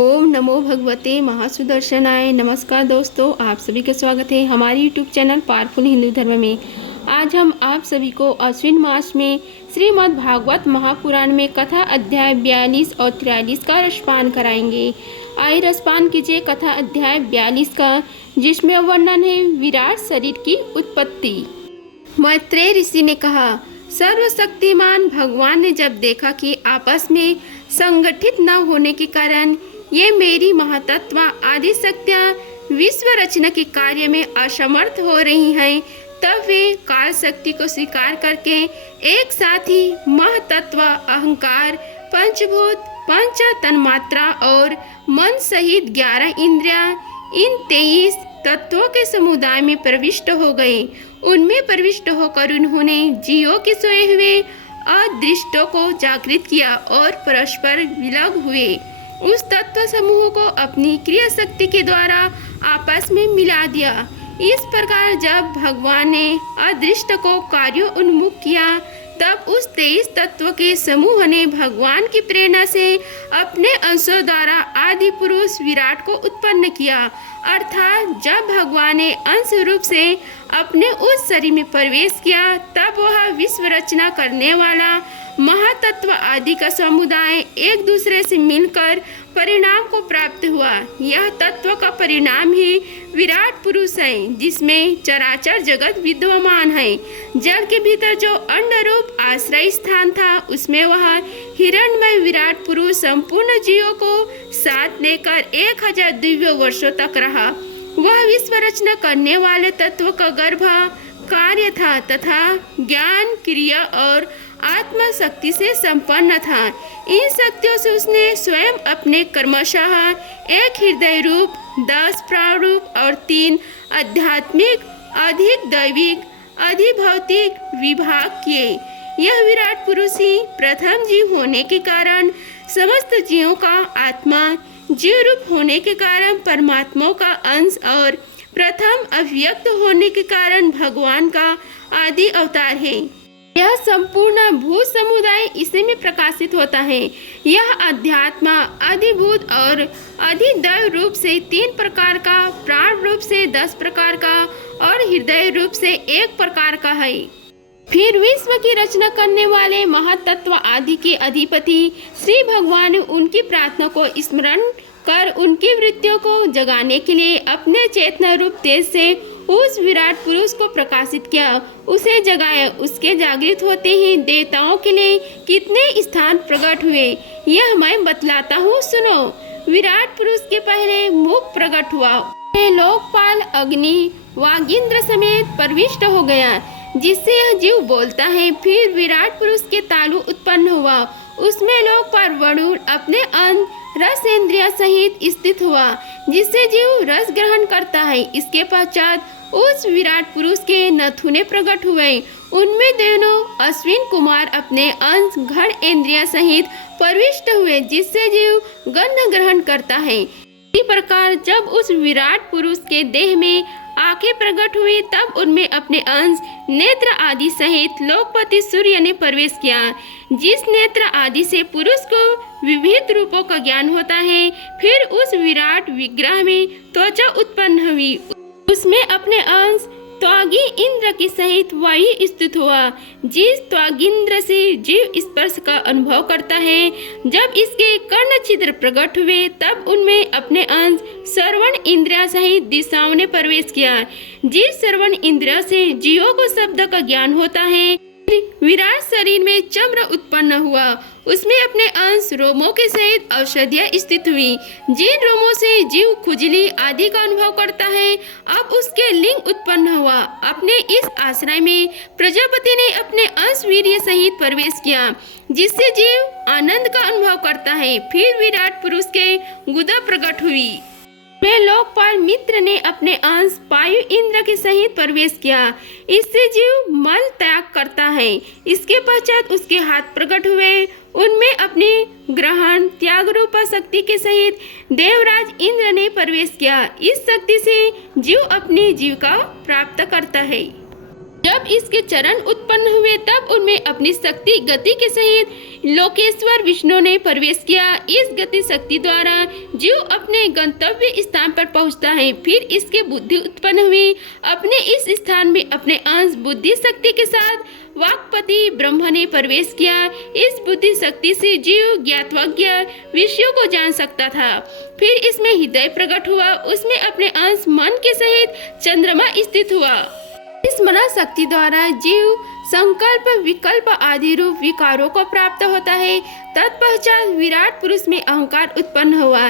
ओम नमो भगवते महासुदर्शनाय। नमस्कार दोस्तों, आप सभी का स्वागत है हमारे यूट्यूब चैनल पावरफुल हिंदू धर्म में। आज हम आप सभी को अश्विन मास में श्रीमद् भागवत महापुराण में कथा अध्याय 42 और 43 का रसपान कराएंगे। आइए रसपान कीजिए कथा अध्याय 42 का, जिसमें वर्णन है विराट शरीर की उत्पत्ति। मैत्रेय ऋषि ने कहा, सर्वशक्तिमान भगवान ने जब देखा कि आपस में संगठित न होने के कारण ये मेरी महातत्व आदि शक्तियाँ विश्व रचना के कार्य में असमर्थ हो रही हैं, तब वे काल शक्ति को स्वीकार करके एक साथ ही महतत्व, अहंकार, पंचभूत, पंच तन्मात्रा और मन सहित 11 इंद्रियां, इन 23 तत्वों के समुदाय में प्रविष्ट हो गए। उनमें प्रविष्ट होकर उन्होंने जीवों के सोए हुए अदृष्टों को जागृत किया और परस्पर विलग हुए। उस तत्व समूह को अपनी क्रिया शक्ति के द्वारा आपस में मिला दिया। इस प्रकार जब भगवान ने अदृष्ट को कार्यों उन्मुख किया, तब उस 23 तत्व के समूह ने भगवान की प्रेरणा से अपने अंशों द्वारा आदि पुरुष विराट को उत्पन्न किया। अर्थात जब भगवान ने अंश रूप से अपने उस शरीर में प्रवेश किया, तब वह विश्व रचना करने वाला महातत्व आदि का समुदाय एक दूसरे से मिलकर परिणाम को प्राप्त हुआ। यह तत्व का परिणाम ही विराट पुरुष है, जिसमें चराचर जगत विद्यमान है। जल के भीतर जो अंड रूप आश्रय स्थान था, उसमें वह हिरण्मय विराट पुरुष संपूर्ण जीवों को साथ लेकर 1000 दिव्य वर्षों तक रहा। वह विश्व रचना करने वाले तत्व का गर्भ कार्य था तथा ज्ञान, क्रिया और आत्मा शक्ति से संपन्न था। इन शक्तियों से उसने स्वयं अपने क्रमशः एक हृदय रूप, 10 प्राण रूप और 3 आध्यात्मिक, अधिक दैविक, अधिभौतिक विभाग किए। यह विराट पुरुष ही प्रथम जीव होने के कारण समस्त जीवों का आत्मा, जीव रूप होने के कारण परमात्मा का अंश और प्रथम अव्यक्त होने के कारण भगवान का आदि अवतार है। यह संपूर्ण भूत समुदाय इसी में प्रकाशित होता है। यह अध्यात्मा, अधिभूत और अधिदैव रूप से 3 प्रकार का, प्राण रूप से 10 प्रकार का और हृदय रूप से 1 प्रकार का है। फिर विश्व की रचना करने वाले महातत्व आदि के अधिपति श्री भगवान ने उनकी प्रार्थना को स्मरण कर उनकी वृत्तियों को जगाने के लिए अपने चेतना रूप तेज से उस विराट पुरुष को प्रकाशित किया, उसे जगाया। उसके जागृत होते ही देवताओं के लिए कितने स्थान प्रकट हुए, यह मैं बतलाता हूँ, सुनो। विराट पुरुष के पहले मुख प्रकट हुआ, लोकपाल अग्नि वागिंद्र समेत प्रविष्ट हो गया, जिससे यह जीव बोलता है। फिर विराट पुरुष के तालु उत्पन्न हुआ, उसमें लोकपाल वरुण अपने अन्न रस इंद्रिया सहित स्थित हुआ, जिससे जीव रस ग्रहण करता है। इसके पश्चात उस विराट पुरुष के नथुने प्रकट हुए, उनमें दोनों अश्विन कुमार अपने अंश घड़ इंद्रिया सहित प्रविष्ट हुए, जिससे जीव गंध ग्रहण करता है। इसी प्रकार जब उस विराट पुरुष के देह में आंखें प्रकट हुई, तब उनमें अपने अंश नेत्र आदि सहित लोकपति सूर्य ने प्रवेश किया। जिस नेत्र आदि से पुरुष को विविध रूपों का ज्ञान होता है, फिर उस विराट विग्रह में त्वचा उत्पन्न हुई, उसमें अपने अंश त्वागी इंद्र के सहित वायु स्थित हुआ। जिस त्वागिंद्र से जीव स्पर्श का अनुभव करता है, जब इसके कर्ण छिद्र प्रकट हुए, तब उनमें अपने अंश श्रवण इंद्रिया सहित दिशाओं ने प्रवेश किया। जिस श्रवण इंद्रिया से जीवों को शब्द का ज्ञान होता है, विराट शरीर में चम्र उत्पन्न हुआ, उसमें अपने अंश रोमों के सहित औषधियाँ स्थित हुई। जिन रोमों से जीव खुजली आदि का अनुभव करता है, अब उसके लिंग उत्पन्न हुआ। अपने इस आश्रय में प्रजापति ने अपने अंश वीर्य सहित प्रवेश किया, जिससे जीव आनंद का अनुभव करता है। फिर विराट पुरुष के गुदा प्रकट हुई, में लोकपाल मित्र ने अपने अंश वायु इंद्र के सहित प्रवेश किया, इससे जीव मल त्याग करता है। इसके पश्चात उसके हाथ प्रकट हुए, उनमें अपने ग्रहण त्याग रूपा शक्ति के सहित देवराज इंद्र ने प्रवेश किया। इस शक्ति से जीव अपनी जीविका प्राप्त करता है। जब इसके चरण उत्पन्न हुए तब उनमें अपनी शक्ति गति के सहित लोकेश्वर विष्णु ने प्रवेश किया। इस गति शक्ति द्वारा जीव अपने गंतव्य स्थान पर पहुंचता है। फिर इसके बुद्धि उत्पन्न हुई। अपने इस स्थान में अपने अंश बुद्धि शक्ति के साथ वाक्पति ब्रह्म ने प्रवेश किया। इस बुद्धि शक्ति से जीव ज्ञातवज्ञ विषयों को जान सकता था। फिर इसमें हृदय प्रकट हुआ। उसमें अपने अंश मन के सहित चंद्रमा स्थित हुआ। इस मना शक्ति द्वारा जीव संकल्प विकल्प आदि रूप विकारों को प्राप्त होता है। तत्पश्चात विराट पुरुष में अहंकार उत्पन्न हुआ।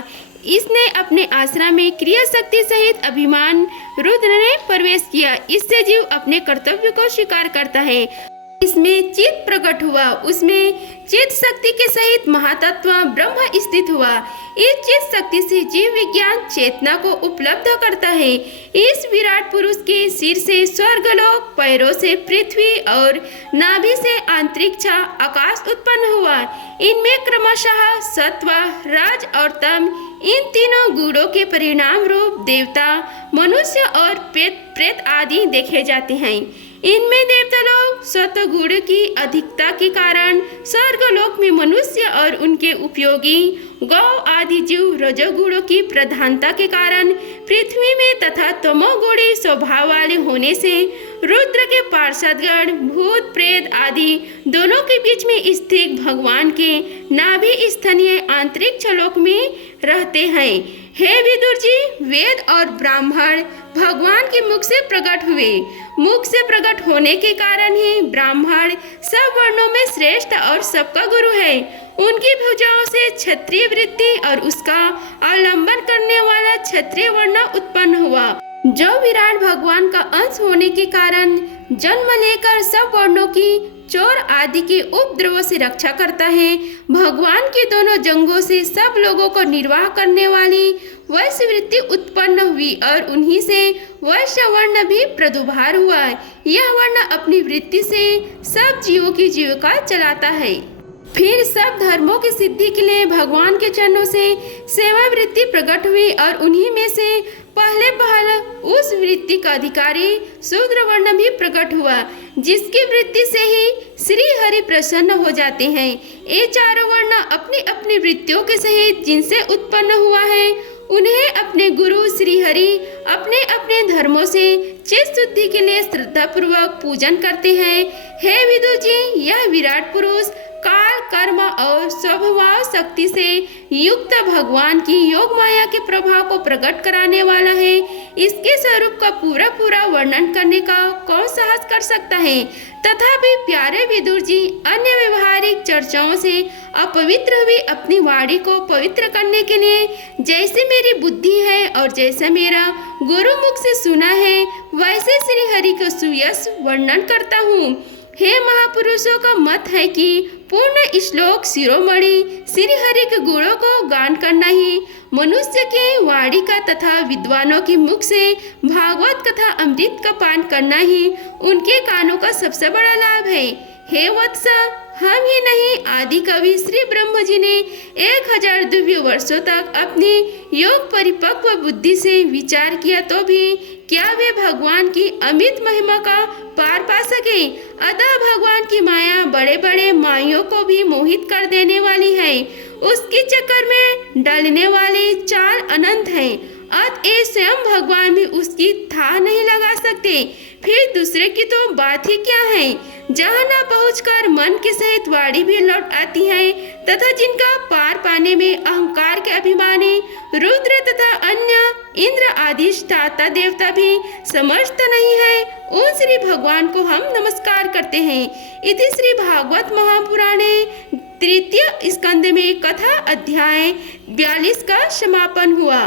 इसने अपने आश्रम में क्रिया शक्ति सहित अभिमान रुद्र ने प्रवेश किया। इससे जीव अपने कर्तव्य को स्वीकार करता है। इसमें चित्त प्रकट हुआ। उसमें चित्त शक्ति के सहित महातत्व ब्रह्म स्थित हुआ। इस चित्त शक्ति से जीव विज्ञान चेतना को उपलब्ध करता है। इस विराट पुरुष के सिर से स्वर्गलोक, पैरों से पृथ्वी और नाभि से अंतरिक्ष आकाश उत्पन्न हुआ। इनमें क्रमशः सत्व, रज और तम इन तीनों गुणों के परिणाम रूप देवता, मनुष्य और प्रेत आदि देखे जाते हैं। इनमें देवता लोग सत्व गुण की अधिकता के कारण स्वर्गलोक में मनुष्य और उनके उपयोगी गौ आदि जीव रजोगुणों की प्रधानता के कारण पृथ्वी में तथा तमोगुणी स्वभाव वाले होने से रुद्र के पार्षदगण भूत प्रेत आदि दोनों के बीच में स्थित भगवान के नाभि स्थानीय आंतरिक लोक में रहते हैं। हे विदुर जी, वेद और ब्राह्मण भगवान के मुख से प्रकट हुए। मुख से प्रकट होने के कारण ही ब्राह्मण सब वर्णों में श्रेष्ठ और सबका गुरु है। उनकी भुजाओं से क्षत्रिय वृत्ति और उसका अवलंबन करने वाला क्षत्रिय वर्ण उत्पन्न हुआ, जो विराट भगवान का अंश होने के कारण जन्म लेकर सब वर्णों की चोर आदि के उपद्रवों से रक्षा करता है। भगवान के दोनों जंगों से सब लोगों को निर्वाह करने वाली वैश्य वृत्ति उत्पन्न हुई और उन्हीं से वैश्य वर्ण भी प्रादुर्भाव हुआ। यह वर्ण अपनी वृत्ति से सब जीवों की जीविका चलाता है। फिर सब धर्मों की सिद्धि के लिए भगवान के चरणों से सेवा वृत्ति प्रकट हुई और उन्हीं में से पहले उस वृत्ति का अधिकारी शूद्र वर्ण भी प्रकट हुआ, जिसकी वृत्ति से ही श्री हरि प्रसन्न हो जाते हैं। ये चारों वर्ण अपनी अपनी वृत्तियों के सहित जिनसे उत्पन्न हुआ है, उन्हें अपने गुरु श्री हरि अपने अपने धर्मों से चित्त शुद्धि के लिए श्रद्धा पूर्वक पूजन करते हैं। हे विदुर जी, यह विराट पुरुष काल, कर्म और स्वभाव शक्ति से युक्त भगवान की योग माया के प्रभाव को प्रकट कराने वाला है। इसके स्वरूप का पूरा पूरा वर्णन करने का कौन साहस कर सकता है। तथापि प्यारे विदुर जी, अन्य व्यवहारिक चर्चाओं से अपवित्र हुई अपनी वाणी को पवित्र करने के लिए जैसे मेरी बुद्धि है और जैसा मेरा गुरु मुख से सुना है, वैसे श्री हरि को सुयश वर्णन करता हूँ। हे महापुरुषों का मत है कि पूर्ण श्लोक शिरोमणि श्री हरि के गुणों को गान करना ही मनुष्य के वाणी का तथा विद्वानों के मुख से भागवत कथा अमृत का पान करना ही उनके कानों का सबसे बड़ा लाभ है। हे वत्स, हम ही नहीं आदि कवि श्री ब्रह्म जी ने 1000 दिव्य वर्षों तक अपनी योग परिपक्व बुद्धि से विचार किया तो भी क्या वे भगवान की अमित महिमा का पार पा सके। अतः भगवान की माया बड़े बड़े मायों को भी मोहित कर देने वाली है। उसके चक्कर में डालने वाले चाल अनंत हैं। अतः स्वयं भगवान भी उसकी था नहीं लगा सकते, फिर दूसरे की तो बात ही क्या है। जहाँ न पहुंचकर मन के सहित वाणी भी लौट आती है तथा जिनका पार पाने में अहंकार के अभिमानी रुद्र तथा अन्य इंद्र आदि ताता देवता भी समर्थ नहीं है, उन श्री भगवान को हम नमस्कार करते हैं। इति श्री भागवत महापुराणे तृतीय स्कंद में कथा अध्याय 42 का समापन हुआ।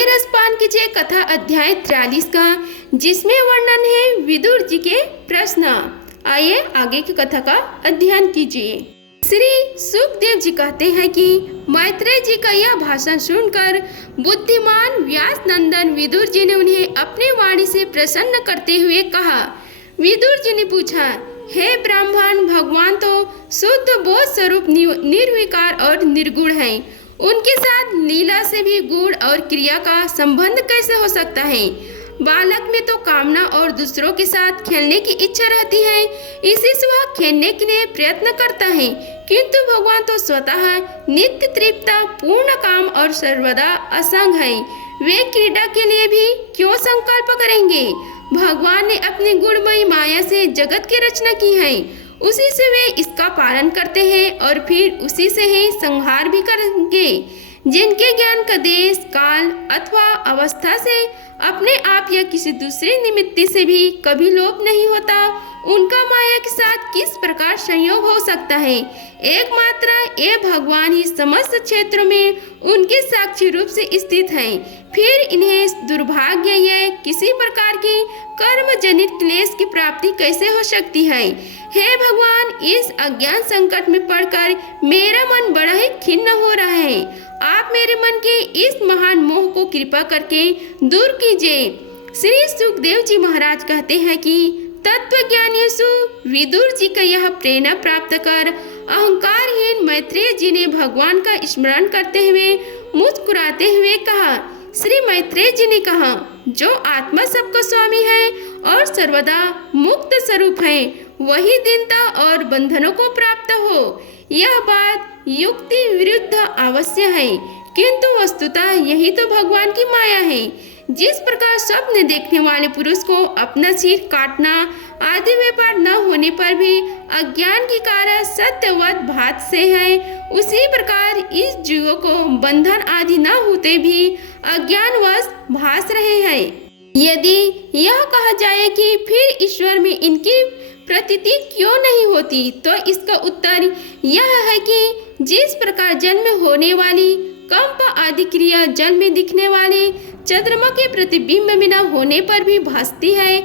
रसपान कीजिए कथा अध्याय 43 का, जिसमें वर्णन है विदुर जी के प्रश्न। आइए आगे की कथा का अध्ययन कीजिए। श्री सुखदेव जी कहते हैं कि मैत्रेय जी का यह भाषण सुनकर बुद्धिमान व्यास नंदन विदुर जी ने उन्हें अपनी वाणी से प्रसन्न करते हुए कहा। विदुर जी ने पूछा, हे ब्राह्मण, भगवान तो शुद्ध बोध स्वरूप निर्विकार और निर्गुण है। उनके साथ लीला से भी गुण और क्रिया का संबंध कैसे हो सकता है। बालक में तो कामना और दूसरों के साथ खेलने की इच्छा रहती है, इसी से वह खेलने के लिए प्रयत्न करता है, किंतु भगवान तो स्वतः नित्य तृप्त, पूर्ण काम और सर्वदा असंग है। वे क्रीड़ा के लिए भी क्यों संकल्प करेंगे? भगवान ने अपनी गुणमयी माया से जगत की रचना की है, उसी से वे इसका पालन करते हैं और फिर उसी से ही संहार भी करेंगे। जिनके ज्ञान का देश, काल अथवा अवस्था से अपने आप या किसी दूसरे निमित्त से भी कभी लोप नहीं होता, उनका माया के साथ किस प्रकार संयोग हो सकता है? एकमात्र ये भगवान ही समस्त क्षेत्रों में उनके साक्षी रूप से स्थित हैं। फिर इन्हें दुर्भाग्य या किसी प्रकार की कर्म जनित क्लेश की प्राप्ति कैसे हो सकती है? हे भगवान, इस अज्ञान संकट में पड़कर मेरा मन बड़ा ही खिन्न हो रहा है। आप मेरे मन के इस महान मोह को कृपा करके दूर कीजिए। श्री सुखदेव जी महाराज कहते हैं कि तत्वज्ञानीसु विदुर जी का यह प्रेरणा प्राप्त कर अहंकारहीन मैत्रेय जी ने भगवान का स्मरण करते हुए मुस्कुराते हुए कहा। श्री मैत्रेय जी ने कहा, जो आत्मा सबका स्वामी है और सर्वदा मुक्त स्वरूप है, वही दीनता और बंधनों को प्राप्त हो। यह बात युक्ति विरुद्ध अवश्य है, किंतु वस्तुतः यही तो भगवान की माया है। जिस प्रकार स्वप्न देखने वाले पुरुष को अपना सिर काटना आदि व्यापार न होने पर भी अज्ञान के कारण सत्यवत भात से है, उसी प्रकार इस जीवों को बंधन आदि न होते भी अज्ञानवश भास रहे हैं। यदि यह कहा जाए कि फिर ईश्वर में इनकी प्रतीति क्यों नहीं होती, तो इसका उत्तर यह है कि जिस प्रकार जल में होने वाली कंप आदि क्रिया जल में दिखने वाले चंद्रमा के प्रतिबिंब में न होने पर भी भासती है,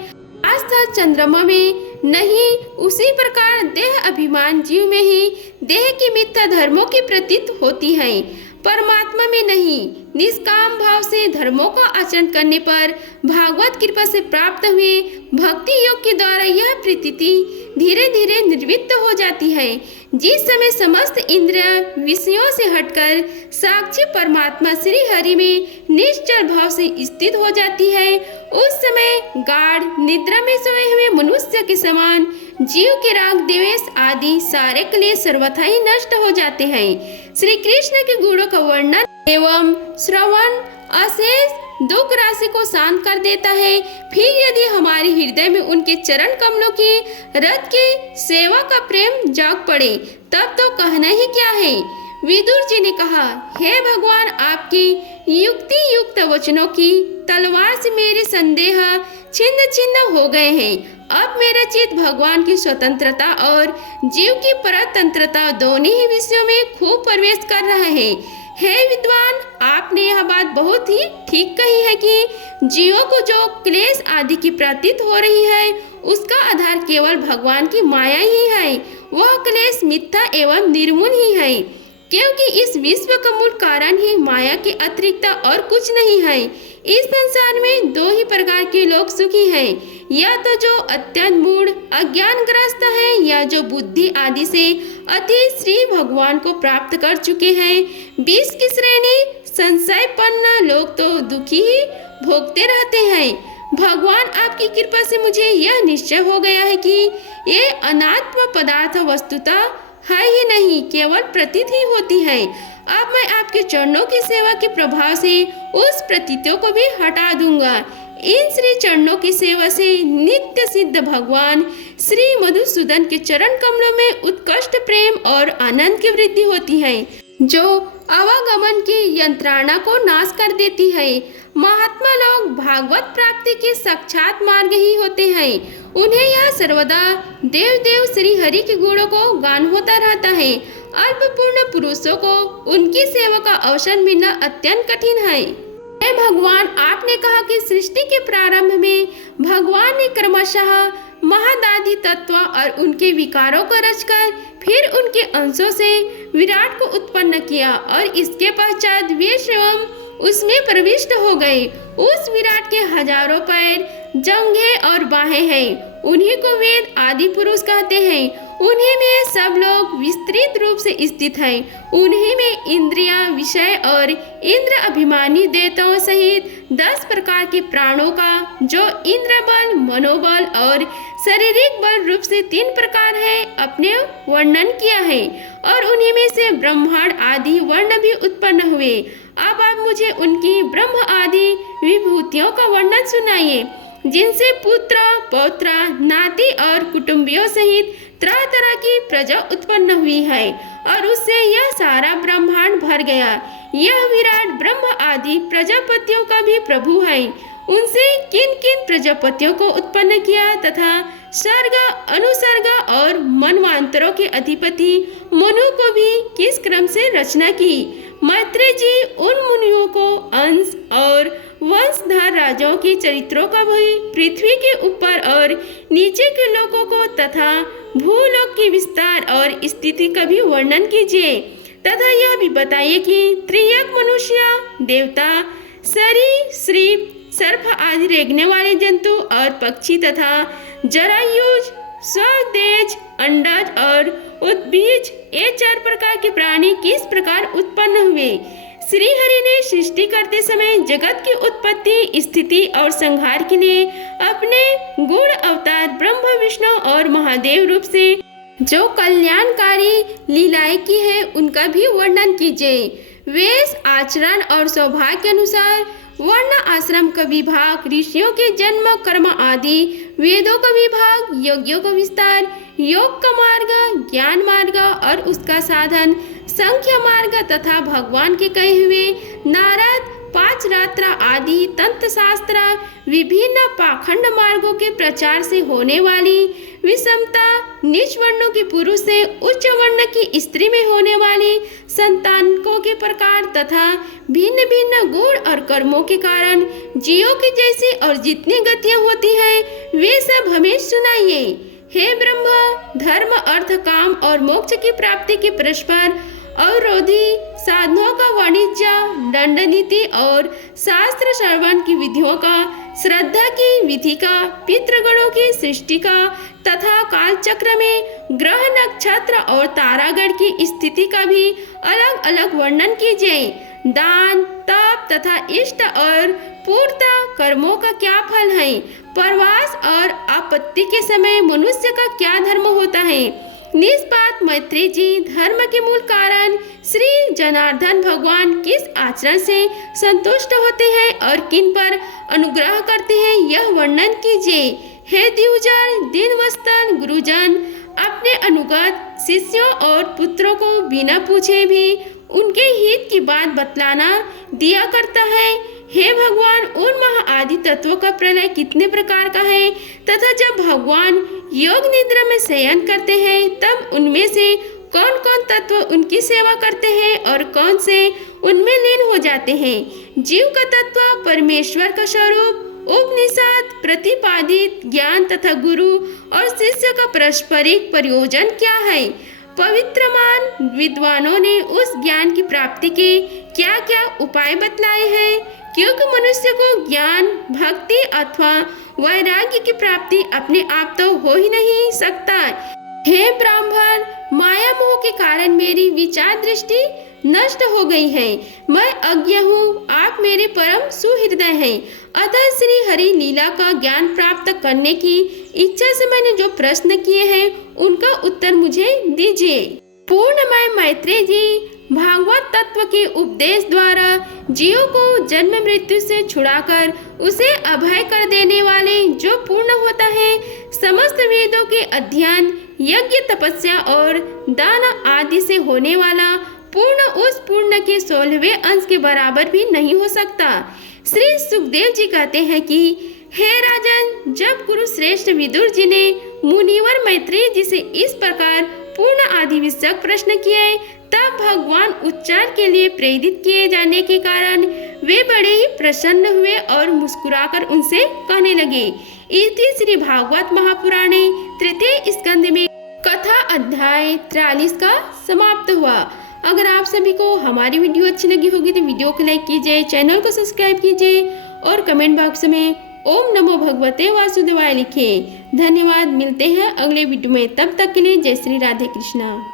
आस्था चंद्रमा में नहीं, उसी प्रकार देह अभिमान जीव में ही देह की मिथ्या धर्मों की प्रतीत होती है, परमात्मा में नहीं। निष्काम भाव से धर्मों का आचरण करने पर भागवत कृपा से प्राप्त हुए भक्ति योग के द्वारा यह प्रतीति धीरे धीरे निर्वित्त हो जाती है। जिस समय समस्त इंद्रिय विषयों से हटकर साक्षी परमात्मा श्री हरि में निश्चल भाव से स्थित हो जाती है, उस समय गाढ़ निद्रा में सोए हुए मनुष्य के समान जीव के राग द्वेष आदि सारे क्लेश सर्वथा ही नष्ट हो जाते हैं। श्री कृष्ण के गुणों का वर्णन एवं श्रवण अशेष दुख राशि को शांत कर देता है। फिर यदि हमारे हृदय में उनके चरण कमलों की रथ की सेवा का प्रेम जाग पड़े, तब तो कहना ही क्या है। विदुर जी ने कहा, हे भगवान, आपकी युक्ति युक्त वचनों की तलवार से मेरे संदेह छिन्न छिन्न हो गए हैं। अब मेरा चित्त भगवान की स्वतंत्रता और जीव की परतंत्रता दोनों ही विषयों में खूब प्रवेश कर रहा है। हे विद्वान, आपने यह बात बहुत ही ठीक कही है कि जीवों को जो क्लेश आदि की प्रतीत हो रही है, उसका आधार केवल भगवान की माया ही है। वह क्लेश मिथ्या एवं निर्मूल ही है, क्योंकि इस विश्व का मूल कारण ही माया के अतिरिक्त और कुछ नहीं है। इस संसार में दो ही प्रकार के लोग सुखी हैं, या तो जो अत्यंत मूढ़ अज्ञानग्रस्त है, या जो बुद्धि आदि से अति श्री भगवान को प्राप्त कर चुके हैं। 20 की श्रेणी संशयपन्न लोग तो दुखी ही भोगते रहते हैं। भगवान, आपकी कृपा से मुझे यह निश्चय हो गया है कि ये अनात्म पदार्थ वस्तुतः है ही नहीं, केवल प्रतीत ही होती है। अब मैं आपके चरणों की सेवा के प्रभाव से उस प्रतीतियों को भी हटा दूंगा। इन श्री चरणों की सेवा से नित्य सिद्ध भगवान श्री मधुसूदन के चरण कमलों में उत्कृष्ट प्रेम और आनंद की वृद्धि होती है, जो आवागमन की यंत्रणा को नाश कर देती है। महात्मा लोग भागवत प्राप्ति के साक्षात मार्ग ही होते हैं। उन्हें यह सर्वदा देव देव श्री हरि के गुणों को गान होता रहता है। अल्पपूर्ण पुरुषों को उनकी सेवा का अवसर मिलना अत्यंत कठिन है। हे भगवान, आपने कहा कि सृष्टि के प्रारंभ में भगवान ने क्रमशः महादादि तत्व और उनके विकारों को रचकर फिर उनके अंशों से विराट को उत्पन्न किया, और इसके पश्चात वे स्वयं उसमें प्रविष्ट हो गए। उस विराट के हजारों पैर, जंघे और बाहें हैं। उन्हीं को वेद आदि पुरुष कहते हैं। उन्हीं में सब लोग विस्तृत रूप से स्थित हैं। उन्हीं में इंद्रियां, विषय और इंद्र अभिमानी देवताओं सहित 10 प्रकार के प्राणों का, जो इंद्र बल, मनोबल और शारीरिक बल रूप से 3 प्रकार है, अपने वर्णन किया है। और उन्हीं में से ब्रह्मांड आदि वर्ण भी उत्पन्न हुए। अब आप मुझे उनकी ब्रह्म आदि विभूतियों का वर्णन सुनाइए, जिनसे पुत्र, पौत्र, नाती और कुटुंबियों सहित तरह तरह की प्रजा उत्पन्न हुई है, और उससे यह सारा ब्रह्मांड भर गया। यह विराट ब्रह्म आदि प्रजापतियों का भी प्रभु है। उनसे किन किन प्रजापतियों को उत्पन्न किया तथा सर्ग, अनुसर्ग और मनवांतरों के अधिपति मनु को भी किस क्रम से रचना की। मैत्रेय जी उन मुनियों को अंश और वंशधर राजाओं के चरित्रों का भी, पृथ्वी के ऊपर और नीचे के लोगों को तथा भूलोक की विस्तार और स्थिति का भी वर्णन कीजिए, तथा यह भी बताइए कि त्रियक मनुष्य, देवता, सरीसृप, सर्प आदि रेंगने वाले जंतु और पक्षी तथा जरायुज, स्वदेज, अंडज और उद्बीज, ये 4 प्रकार के प्राणी किस प्रकार उत्पन्न हुए। श्री हरि ने सृष्टि करते समय जगत की उत्पत्ति, स्थिति और संहार के लिए अपने गुण अवतार ब्रह्मा, विष्णु और महादेव रूप से जो कल्याणकारी लीलाएं की है, उनका भी वर्णन कीजिए। वेश, आचरण और सौभाग्य के अनुसार वर्ण आश्रम का विभाग, ऋषियों के जन्म कर्म आदि, वेदों का विभाग, यज्ञों का विस्तार, योग का मार्ग, ज्ञान मार्ग और उसका साधन, संख्या मार्ग तथा भगवान के कहे हुए नारद, 5 रात्र आदि तंत्र शास्त्र, विभिन्न पाखंड मार्गों के प्रचार से होने वाली विषमता, नीच वर्णों के पुरुष से उच्च वर्ण की स्त्री में होने वाली संतानों के प्रकार तथा भिन्न भिन्न गुण और कर्मों के कारण जीवों की जैसी और जितनी गतियां होती हैं, वे सब हमें सुनाइए। हे ब्रह्म, धर्म, अर्थ, काम और मोक्ष की प्राप्ति के परस्पर अवरोधी साधनों का वाणिज्य, दंड नीति और शास्त्र श्रवण की विधियों का, श्रद्धा की विधि का, पितृगणों की सृष्टि का तथा कालचक्र में ग्रह, नक्षत्र और तारागण की स्थिति का भी अलग अलग वर्णन कीजिए। दान, तप तथा इष्ट और पूर्त कर्मों का क्या फल है। प्रवास और आपत्ति के समय मनुष्य का क्या धर्म होता है। निष्पात मैत्रेय जी, धर्म के मूल कारण श्री जनार्दन भगवान किस आचरण से संतुष्ट होते हैं और किन पर अनुग्रह करते हैं, यह वर्णन कीजिए। हे द्विजन, दीनवत्सल गुरुजन, अपने अनुगत शिष्यों और पुत्रों को बिना पूछे भी उनके हित की बात बतलाना दिया करता है। हे भगवान, उन महाआदि तत्वों का प्रलय कितने प्रकार का है तथा जब भगवान योग निद्रा में शयन करते हैं तब उनमें से कौन कौन तत्व उनकी सेवा करते हैं और कौन से उनमें लीन हो जाते हैं। जीव का तत्व परमेश्वर का स्वरूप, उपनिषद प्रतिपादित ज्ञान तथा गुरु और शिष्य का पारस्परिक प्रयोजन क्या है। पवित्रमान विद्वानों ने उस ज्ञान की प्राप्ति के क्या क्या उपाय बतलाए हैं, क्योंकि मनुष्य को ज्ञान, भक्ति अथवा वैराग्य की प्राप्ति अपने आप तो हो ही नहीं सकता। हे ब्राह्मण, माया मोह के कारण मेरी विचार दृष्टि नष्ट हो गई है। मैं अज्ञ हूँ, आप मेरे परम सुहृदय हैं। अतः श्री हरि लीला का ज्ञान प्राप्त करने की इच्छा से मैंने जो प्रश्न किए हैं उनका उत्तर मुझे दीजिए। पूर्णमय मैत्रेय जी, भागवत तत्व के उपदेश द्वारा जीव को जन्म मृत्यु से छुड़ाकर उसे अभय कर देने वाले जो पूर्ण होता है, समस्त वेदों के अध्ययन, यज्ञ, तपस्या और दान आदि से होने वाला पूर्ण उस पूर्ण के 16वें अंश के बराबर भी नहीं हो सकता। श्री सुखदेव जी कहते हैं कि हे राजन, जब गुरु श्रेष्ठ विदुर जी ने मुनिवर मैत्रेय जी से इस प्रकार पूर्ण आदि विषयक प्रश्न किए, तब भगवान उच्चार के लिए प्रेरित किए जाने के कारण वे बड़े ही प्रसन्न हुए और मुस्कुराकर उनसे कहने लगे। इति श्री भागवत महापुराणे तृतीय स्कंद में कथा अध्याय 43 का समाप्त हुआ। अगर आप सभी को हमारी वीडियो अच्छी लगी होगी तो वीडियो को लाइक कीजिए, चैनल को सब्सक्राइब कीजिए और कमेंट बॉक्स में ओम नमो भगवते वासुदेवाय लिखें। धन्यवाद। मिलते हैं अगले वीडियो में, तब तक के लिए जय श्री राधे कृष्णा।